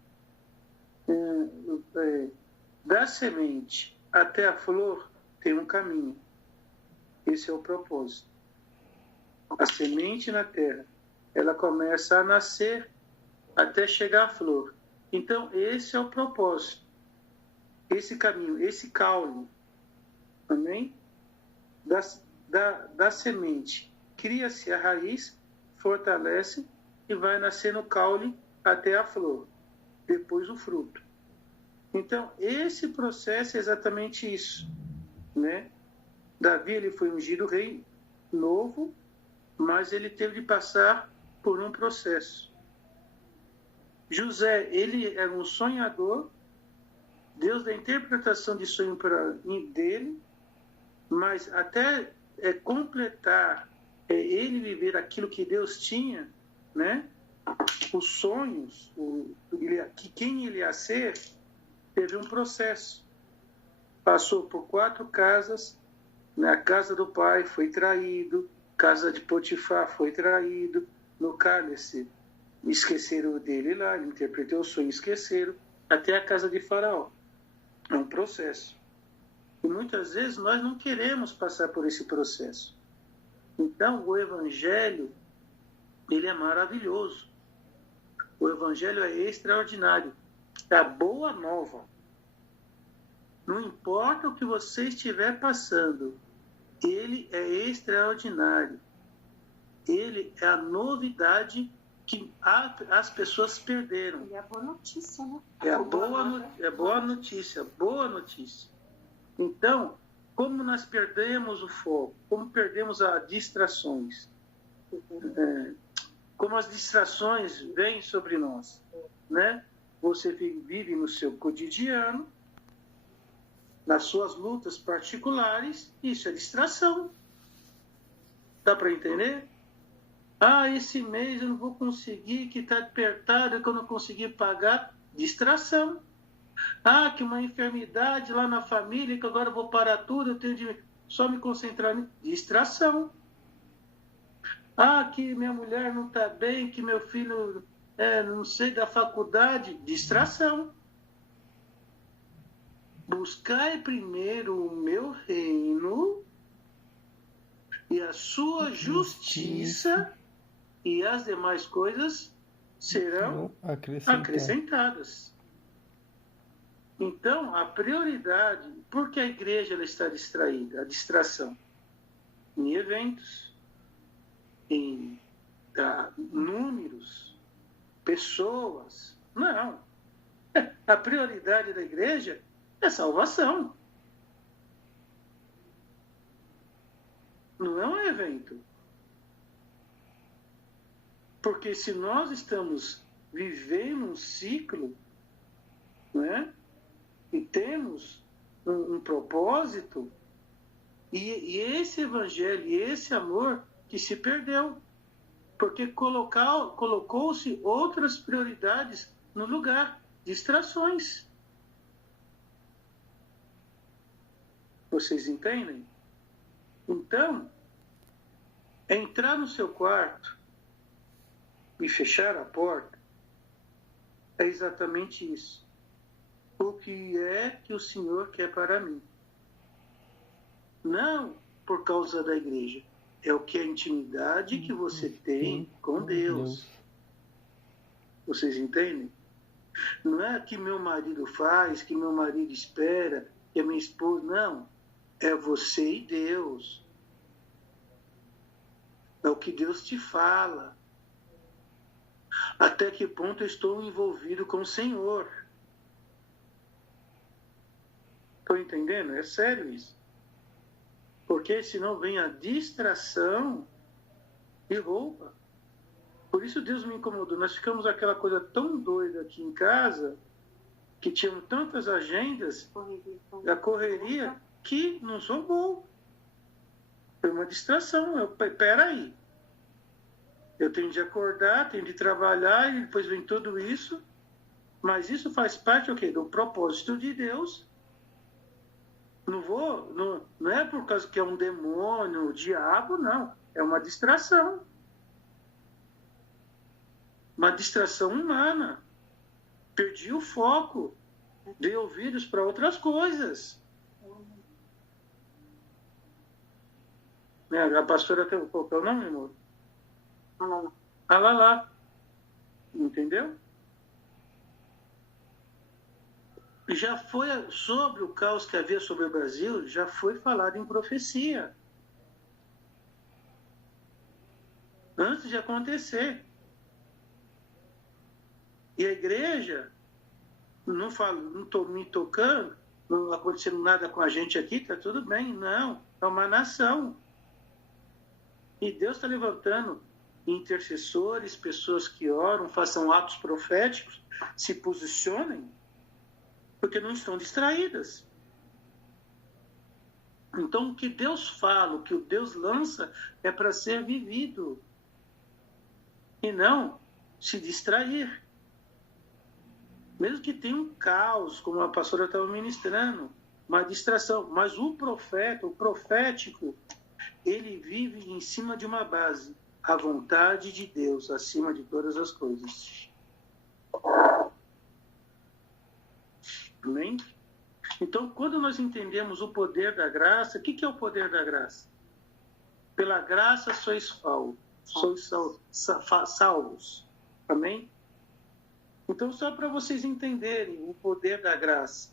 Da semente até a flor tem um caminho. Esse é o propósito. A semente na terra, ela começa a nascer até chegar à flor. Então, esse é o propósito. Esse caminho, esse caule. Amém? Da semente, cria-se a raiz, fortalece e vai nascer no caule até a flor. Depois o fruto. Então, esse processo é exatamente isso, né? Davi, ele foi ungido rei novo, mas ele teve de passar por um processo. José, ele era um sonhador, Deus dá interpretação de sonho dele, mas até completar, ele viver aquilo que Deus tinha, né? Os sonhos, quem ele ia ser, teve um processo. Passou por 4 casas, na casa do pai foi traído, casa de Potifar foi traído, no cálice esqueceram dele lá, ele interpretou o sonho, esqueceram, até a casa de Faraó. É um processo. E muitas vezes nós não queremos passar por esse processo. Então, o Evangelho, ele é maravilhoso. O Evangelho é extraordinário. É a boa nova. Não importa o que você estiver passando, ele é extraordinário. Ele é a novidade que as pessoas perderam. E é a boa notícia, né? É boa notícia, boa notícia. Então, como nós perdemos o foco, como perdemos as distrações, como as distrações vêm sobre nós, né? Você vive no seu cotidiano, nas suas lutas particulares, isso é distração. Dá para entender? Esse mês eu não vou conseguir, que está apertado, que eu não consegui pagar. Distração. Que uma enfermidade lá na família, que agora eu vou parar tudo, eu tenho de só me concentrar nisso. Distração. Que minha mulher não está bem, que meu filho, não sei, da faculdade. Distração. Buscai primeiro o meu reino e a sua justiça, e as demais coisas serão acrescentadas. Então, a prioridade, porque a igreja ela está distraída, a distração em eventos, em números, pessoas. Não. A prioridade da igreja é salvação. Não é um evento. Porque se nós estamos vivendo um ciclo, né? E temos um propósito, e esse evangelho, e esse amor que se perdeu, porque colocou-se outras prioridades no lugar, distrações. Vocês entendem? Então, entrar no seu quarto e fechar a porta é exatamente isso. O que é que o Senhor quer para mim? Não por causa da igreja. É o que é a intimidade que você tem com Deus. Vocês entendem? Não é que meu marido faz, que meu marido espera, que a minha esposa... Não. É você e Deus. É o que Deus te fala. Até que ponto eu estou envolvido com o Senhor? Estão entendendo? É sério isso. Porque senão vem a distração e rouba. Por isso Deus me incomodou. Nós ficamos aquela coisa tão doida aqui em casa, que tinham tantas agendas, a correria, que nos roubou. Foi uma distração. Peraí. Eu tenho de acordar, tenho de trabalhar, e depois vem tudo isso. Mas isso faz parte, o quê? Do propósito de Deus. Não é por causa que é um demônio, o diabo, não. É uma distração. Uma distração humana. Perdi o foco. Dei ouvidos para outras coisas. A pastora tem qual é o nome, amor? Alalá. Entendeu? Já foi sobre o caos que havia sobre o Brasil, já foi falado em profecia. Antes de acontecer. E a igreja, não estou me tocando, não acontecendo nada com a gente aqui, está tudo bem. Não, é uma nação. E Deus está levantando intercessores, pessoas que oram, façam atos proféticos, se posicionem, porque não estão distraídas. Então, o que Deus fala, o que Deus lança, é para ser vivido. E não se distrair. Mesmo que tenha um caos, como a pastora estava ministrando, uma distração. Mas o profeta, o profético, ele vive em cima de uma base. A vontade de Deus, acima de todas as coisas. Amém? Então, quando nós entendemos o poder da graça, o que é o poder da graça? Pela graça sois salvos. Amém? Então, só para vocês entenderem o poder da graça.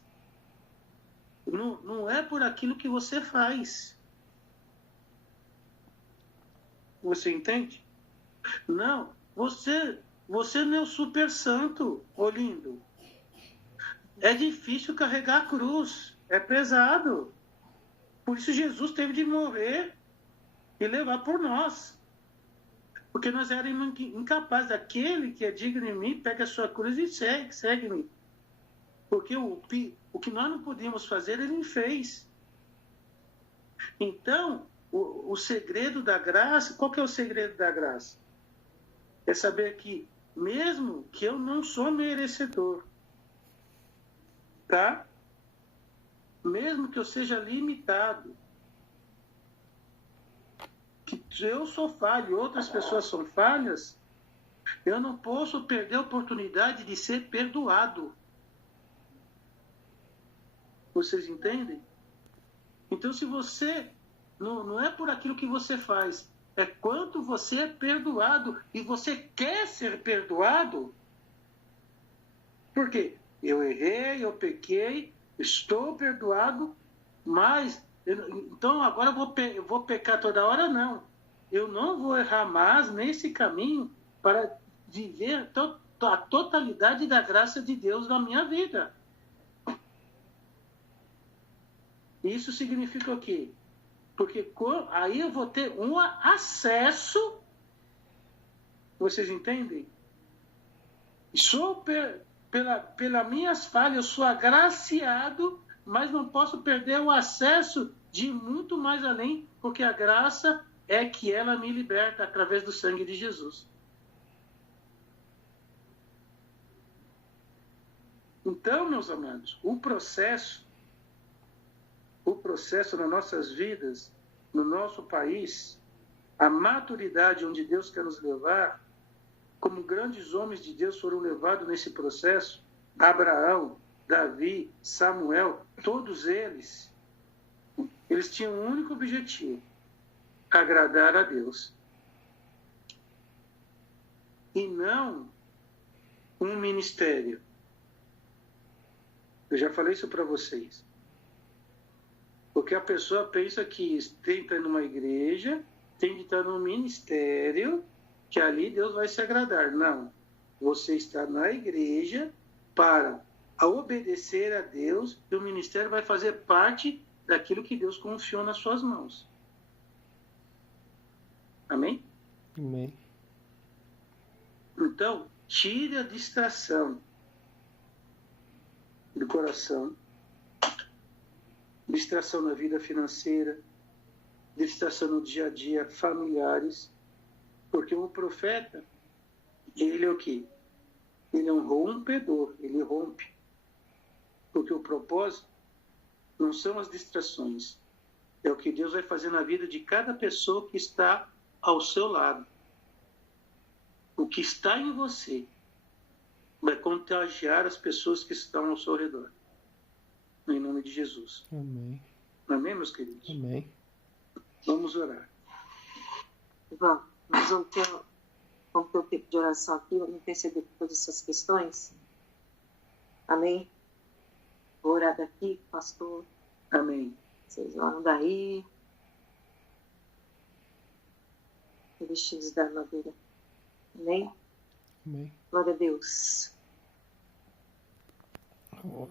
Não é por aquilo que você faz. Você entende? Não. Você não é o super santo, ô lindo. É difícil carregar a cruz. É pesado. Por isso Jesus teve de morrer e levar por nós. Porque nós éramos incapazes. Aquele que é digno de mim, pega a sua cruz e segue-me. Porque o que nós não podíamos fazer, ele fez. Então, o segredo da graça, qual que é o segredo da graça? É saber que, mesmo que eu não sou merecedor, tá? Mesmo que eu seja limitado, que eu sou falho e outras pessoas são falhas, eu não posso perder a oportunidade de ser perdoado. Vocês entendem? Então, se você... Não é por aquilo que você faz, é quanto você é perdoado. E você quer ser perdoado? Por quê? Eu errei, eu pequei, estou perdoado, mas... Então, agora eu vou pecar toda hora? Não. Eu não vou errar mais nesse caminho para viver a totalidade da graça de Deus na minha vida. Isso significa o quê? Porque aí eu vou ter um acesso, vocês entendem? Pelas minhas falhas, eu sou agraciado, mas não posso perder o acesso de muito mais além, porque a graça é que ela me liberta através do sangue de Jesus. Então, meus amados, o processo nas nossas vidas, no nosso país, a maturidade onde Deus quer nos levar, como grandes homens de Deus foram levados nesse processo, Abraão, Davi, Samuel, todos eles tinham um único objetivo: agradar a Deus. E não um ministério. Eu já falei isso para vocês. Porque a pessoa pensa que tem que estar numa igreja, tem que estar num ministério, que ali Deus vai se agradar. Não. Você está na igreja para obedecer a Deus, e o ministério vai fazer parte daquilo que Deus confiou nas suas mãos. Amém? Amém. Então, tire a distração do coração, distração na vida financeira, distração no dia a dia, familiares, porque o profeta, ele é o quê? Ele é um rompedor, ele rompe. Porque o propósito não são as distrações, é o que Deus vai fazer na vida de cada pessoa que está ao seu lado. O que está em você vai contagiar as pessoas que estão ao seu redor. Em nome de Jesus. Amém. Amém, meus queridos? Amém. Vamos orar. Vamos. Nós vamos ter um tempo de oração aqui, vamos interceder por todas essas questões. Amém? Vou orar daqui, pastor. Amém. Vocês oram daí. Vestidos da armadura. Amém? Amém. Glória a Deus. Oh,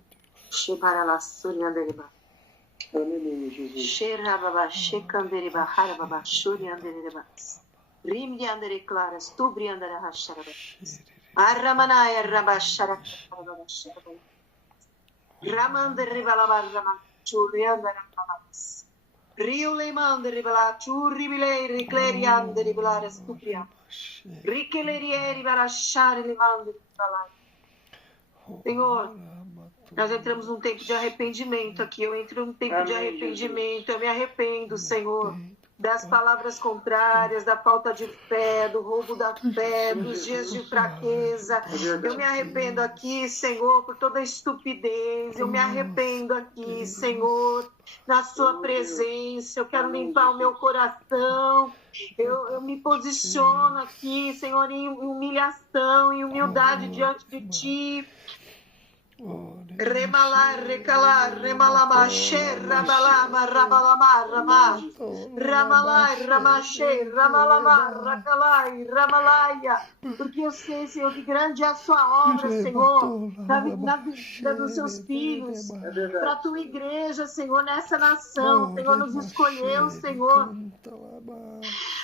Shebarala Suriandereba. Amém, Jesus. Sherababa Shekandereba Harababa Shuriandereba. Rimdi andere claras, tubri andere hasharaba. Aramanaya rabashara. Ramandere balaba raman churiandere balabas. Rio lemandere bala churibile ricleriandere balare stupria. Riquelerieri balachare lemandere balai. Senhor, nós entramos num tempo de arrependimento aqui. Eu entro num tempo de arrependimento. Eu me arrependo, Senhor, das palavras contrárias, da falta de fé, do roubo da fé, dos dias de fraqueza. Eu me arrependo aqui, Senhor, por toda a estupidez. Eu me arrependo aqui, Senhor, na sua presença. Eu quero limpar o meu coração. Eu me posiciono aqui, Senhor, em humilhação, em humildade diante de Ti. Remalar, recalar, remalama, rabalama, rabalama, ramar, ramalai, ramache, ramalama, racalai, ramalaya, porque eu sei, Senhor, que grande é a sua obra, Senhor, na vida dos seus filhos, para a tua igreja, Senhor, nessa nação. Senhor, nos escolheu, Senhor,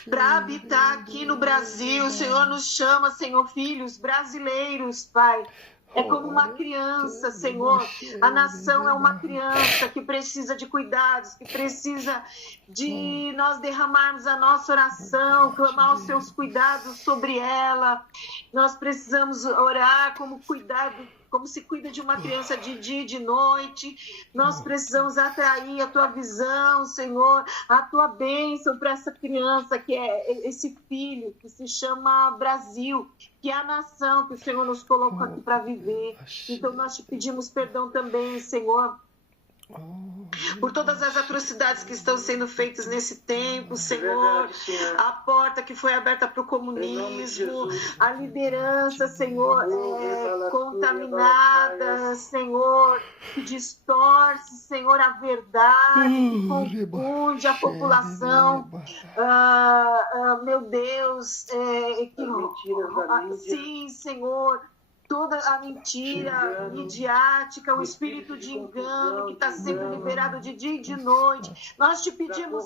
para habitar aqui no Brasil. O Senhor nos chama, Senhor, filhos brasileiros, Pai. É como uma criança, Senhor. A nação é uma criança que precisa de cuidados, que precisa de nós derramarmos a nossa oração, clamar os seus cuidados sobre ela. Nós precisamos orar como se cuida de uma criança de dia e de noite. Nós precisamos atrair a tua visão, Senhor, a tua bênção para essa criança, que é esse filho que se chama Brasil, que é a nação que o Senhor nos colocou aqui para viver. Então nós te pedimos perdão também, Senhor, por todas as atrocidades que estão sendo feitas nesse tempo, Senhor. A porta que foi aberta para o comunismo, a liderança, Senhor, contaminada, Senhor, que distorce, Senhor, a verdade, que confunde a população. Meu Deus, sim, Senhor. toda a mentira midiática, o espírito de engano que está sendo liberado de dia e de noite. Nós te pedimos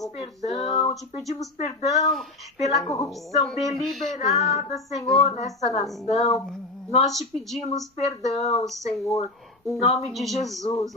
perdão pela corrupção deliberada, Senhor, nessa nação. Nós te pedimos perdão, Senhor, em nome de Jesus.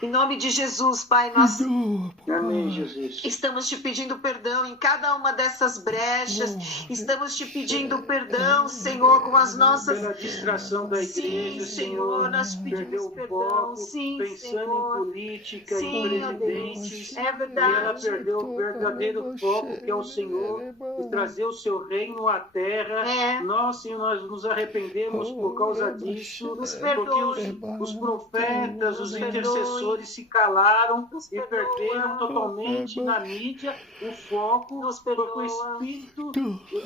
Em nome de Jesus, Pai, nós Amém, Jesus. estamos te pedindo perdão em cada uma dessas brechas. Estamos te pedindo perdão, Senhor, com as nossas... Pela distração da igreja, Sim, Senhor, nós pedimos perdeu o perdão. foco, Sim, pensando Senhor. em política, Sim, em ó presidentes. Deus. É E ela verdade. perdeu o verdadeiro foco, que é o Senhor, e trazer o seu reino à terra. É. Nós, Senhor, nós nos arrependemos por causa disso, Nos porque perdoe. os profetas, os Nos perdoe. intercessores se calaram Nos e perdoa. perderam totalmente na mídia o foco, Nos porque o perdoa. Espírito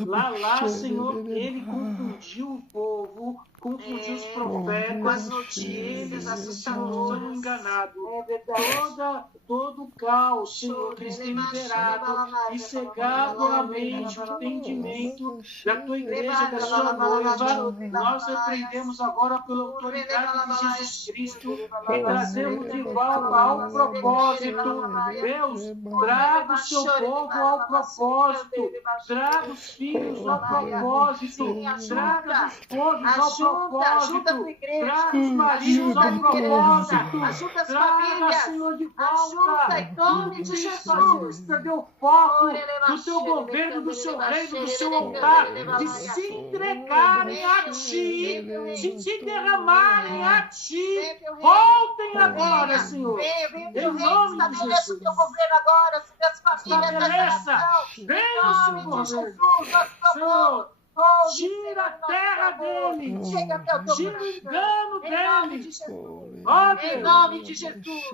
lá, Senhor, ele confundiu o povo, confundiu os profetas, com as notícias eles assustadoras. estão enganados. É verdade. Todo o caos, Senhor, que eles têm liberado e cegado a mente, o entendimento da tua igreja, da sua noiva, nós repreendemos agora pela autoridade de Jesus Cristo e trazemos de volta ao propósito. Deus, traga o seu povo ao propósito, traga os filhos ao propósito, traga os esposos ao Ajuda a tua propósito, igreja. traga os maridos Ajuda a ao liderança. propósito, Ajuda as traga, famílias. Senhor, de volta. Ajuda em nome de Jesus. Perdeu o foco do teu governo, do seu reino, do seu altar, de se entregarem a ti, de te derramarem a ti. Voltem agora, Senhor. Em nome de Estabeleça o Jesus. teu governo agora sobre as famílias dessa Estabeleça. nação. Venha Em o seu nome de governo. Jesus, nós Senhor, clamamos. tira a terra dele. Chega até o teu Tira o coração. engano Em nome dele. de Jesus. Ó Em Deus. nome de Jesus.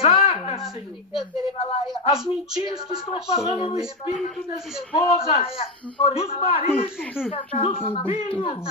Saca, Senhor. As mentiras que estão falando no espírito das esposas, dos maridos, dos filhos,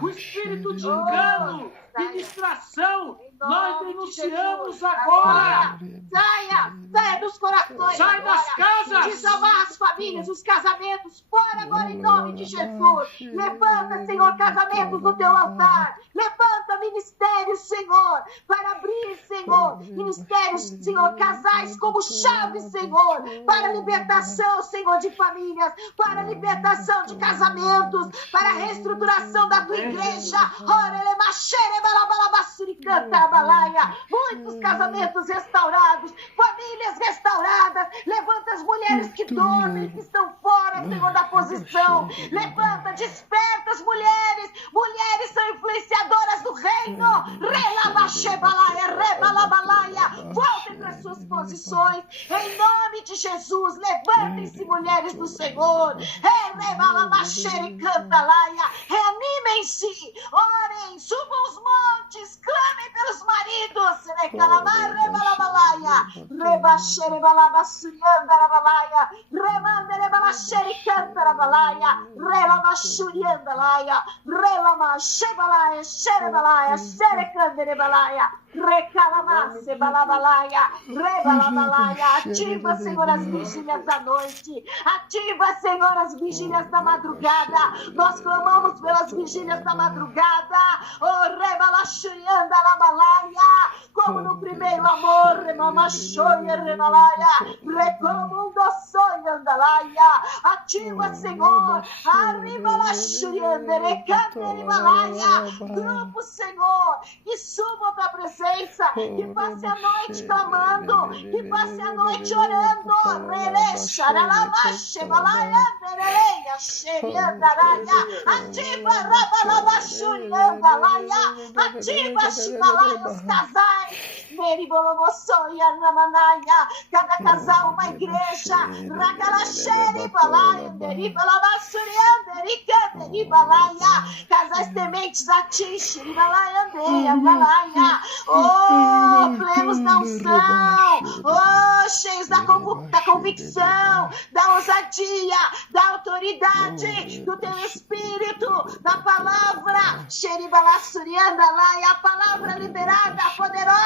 o espírito de engano, de distração, nós denunciamos agora. Saia dos corações. Sai agora. das casas. Desamarra as famílias, os casamentos. Fora agora em nome de Jesus. Levanta, Senhor, casamentos no teu altar. Levanta ministérios, Senhor, para abrir, Senhor, ministérios, Senhor, casais como chave, Senhor, para a libertação, Senhor, de famílias, para a libertação de casamentos, para a reestruturação da tua igreja. Muitos casamentos restaurados, famílias restauradas. Levanta as mulheres que dormem, que estão fora, Senhor, da posição. Levanta, desperta as mulheres. Mulheres são influenciadoras do reino. Voltem para as suas posições. Em nome de Jesus, levantem-se, mulheres do Senhor. Reanimem-se. Orem, subam os montes, clamem pelos maridos. Ativa, Senhor, as vigílias da noite. Ativa, Senhor, as vigílias da madrugada. Nós clamamos pelas vigílias da madrugada. Como no primeiro amor, ativa, Senhor, grupo, Senhor, que suba a tua presença, que passe a noite clamando, que passe a noite orando. Ativa, Shibalaya, os casais. Cada casal uma igreja. Casais tementes a ti. Oh, plenos da unção. Oh, cheios da convicção, da ousadia, da autoridade do teu espírito, da palavra. A palavra liberada, poderosa